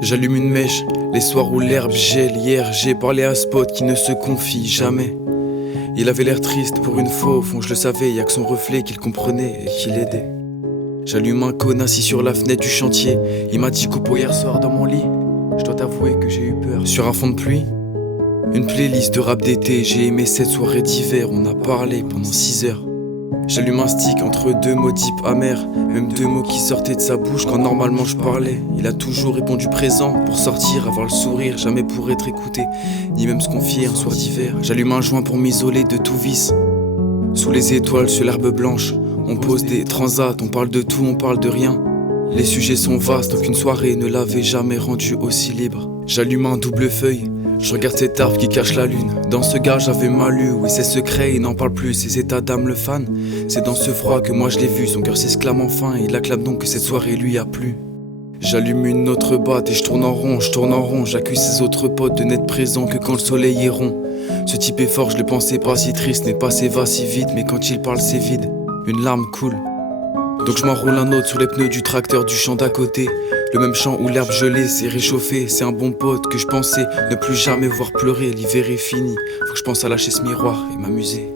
J'allume une mèche, les soirs où l'herbe gèle. Hier j'ai parlé à Spot qui ne se confie jamais. Il avait l'air triste pour une fois, au fond je le savais, y'a que son reflet qu'il comprenait et qui l'aidait. J'allume un cône assis sur la fenêtre du chantier. Il m'a dit coupeau hier soir dans mon lit. Je dois t'avouer que j'ai eu peur. Sur un fond de pluie, une playlist de rap d'été. J'ai aimé cette soirée d'hiver, on a parlé pendant 6 heures. J'allume un stick entre deux mots deep amers, même deux mots qui sortaient de sa bouche quand normalement je parlais. Il a toujours répondu présent pour sortir, avoir le sourire, jamais pour être écouté, ni même se confier un soir d'hiver. J'allume un joint pour m'isoler de tout vice. Sous les étoiles, sur l'herbe blanche, on pose des transats, on parle de tout, on parle de rien. Les sujets sont vastes, aucune soirée ne l'avait jamais rendu aussi libre. J'allume un double feuille, je regarde cet arbre qui cache la lune. Dans ce gars j'avais mal lu, oui c'est secret, il n'en parle plus. Ses états d'âme le fan, c'est dans ce froid que moi je l'ai vu. Son cœur s'exclame enfin, il acclame donc que cette soirée lui a plu. J'allume une autre batte et je tourne en rond, j'accuse ses autres potes de n'être présents que quand le soleil est rond. Ce type est fort, je le pensais pas si triste, n'est pas s'éva si vite, mais quand il parle c'est vide, une larme coule. Donc je m'enroule un autre sur les pneus du tracteur du champ d'à côté. Le même champ où l'herbe gelée s'est réchauffée. C'est un bon pote que je pensais ne plus jamais voir pleurer. L'hiver est fini, faut que je pense à lâcher ce miroir et m'amuser.